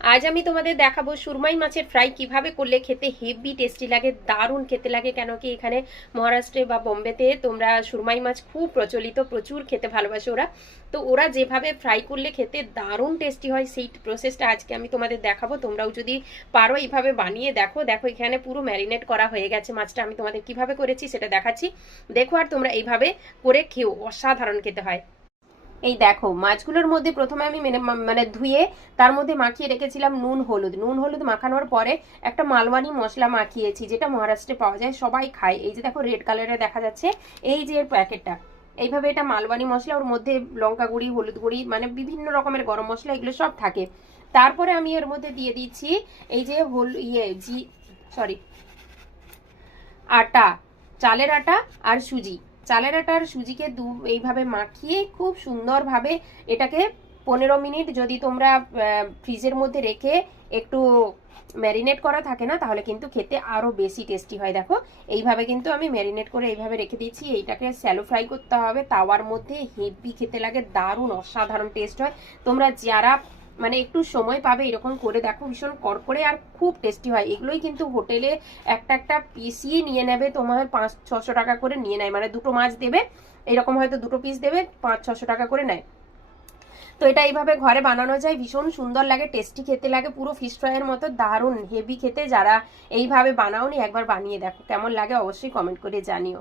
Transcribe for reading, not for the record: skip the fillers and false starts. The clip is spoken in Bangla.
আজ আমি তোমাদের দেখাবো সুরমাই মাছের ফ্রাই কিভাবে করলে খেতে হেভি টেস্টি লাগে, দারুণ খেতে লাগে। কেন কি এখানে মহারাষ্ট্রে বা বোম্বেতে তোমরা সুরমাই মাছ খুব প্রচলিত, প্রচুর খেতে ভালোবাসে ওরা। তো ওরা যেভাবে ফ্রাই করলে খেতে দারুণ টেস্টি হয়, সেই প্রসেসটা আজকে আমি তোমাদের দেখাবো। তোমরাও যদি পারো এইভাবে বানিয়ে দেখো। দেখো এখানে পুরো ম্যারিনেট করা হয়ে গেছে মাছটা, আমি তোমাদের কিভাবে করেছি সেটা দেখাচ্ছি। দেখো আর তোমরা এইভাবে করে খেও, অসাধারণ খেতে হয়। এই দেখো মাছগুলোর মধ্যে প্রথমে আমি মানে ধুয়ে তার মধ্যে মাখিয়ে রেখেছিলাম নুন হলুদ মাখানোর পরে একটা মালওয়ানি মশলা মাখিয়েছি, যেটা মহারাষ্ট্রে পাওয়া যায়, সবাই খায়। এই যে দেখো রেড কালারে দেখা যাচ্ছে, এই যে এর প্যাকেটটা, এইভাবে এটা মালওয়ানি মশলা। ওর মধ্যে লঙ্কা গুঁড়ি, হলুদ গুঁড়ি, মানে বিভিন্ন রকমের গরম মশলা, এগুলো সব থাকে। তারপরে আমি এর মধ্যে দিয়ে দিচ্ছি এই যে সরি, আটা, চালের আটা আর সুজি। চালের আটা আর সুজিকে এইভাবে মাখিয়ে খুব সুন্দরভাবে এটাকে 15 মিনিট যদি তোমরা ফ্রিজের মধ্যে রেখে একটু ম্যারিনেট করা থাকে না, তাহলে কিন্তু খেতে আরো বেশি টেস্টি হয়। দেখো এইভাবে কিন্তু আমি ম্যারিনেট করে এইভাবে রেখে দিয়েছি। এইটাকে স্যালো ফ্রাই করতে হবে তাওয়ার মধ্যে, হেভি খেতে লাগে, দারুণ অসাধারণ টেস্ট হয়। তোমরা যারা মানে একটু সময় পাবে এরকম করে দেখো, ভীষণ কড়কড়ে আর খুব টেস্টি হয়। এগুলোই কিন্তু হোটেলে একটা একটা পিসই নিয়ে নেবে, তোমার 500-600 টাকা করে নিয়ে নেয়, মানে দুটো মাছ দেবে, এরকম হয়তো দুটো পিস দেবে, 500-600 টাকা করে নেয়। তো এটা এইভাবে ঘরে বানানো যায়, ভীষণ সুন্দর লাগে, টেস্টি খেতে লাগে, পুরো ফিশ ফ্রাইয়ের মতো দারুণ হেভি খেতে। যারা এইভাবে বানাওনি একবার বানিয়ে দেখো, কেমন লাগে অবশ্যই কমেন্ট করে জানিও।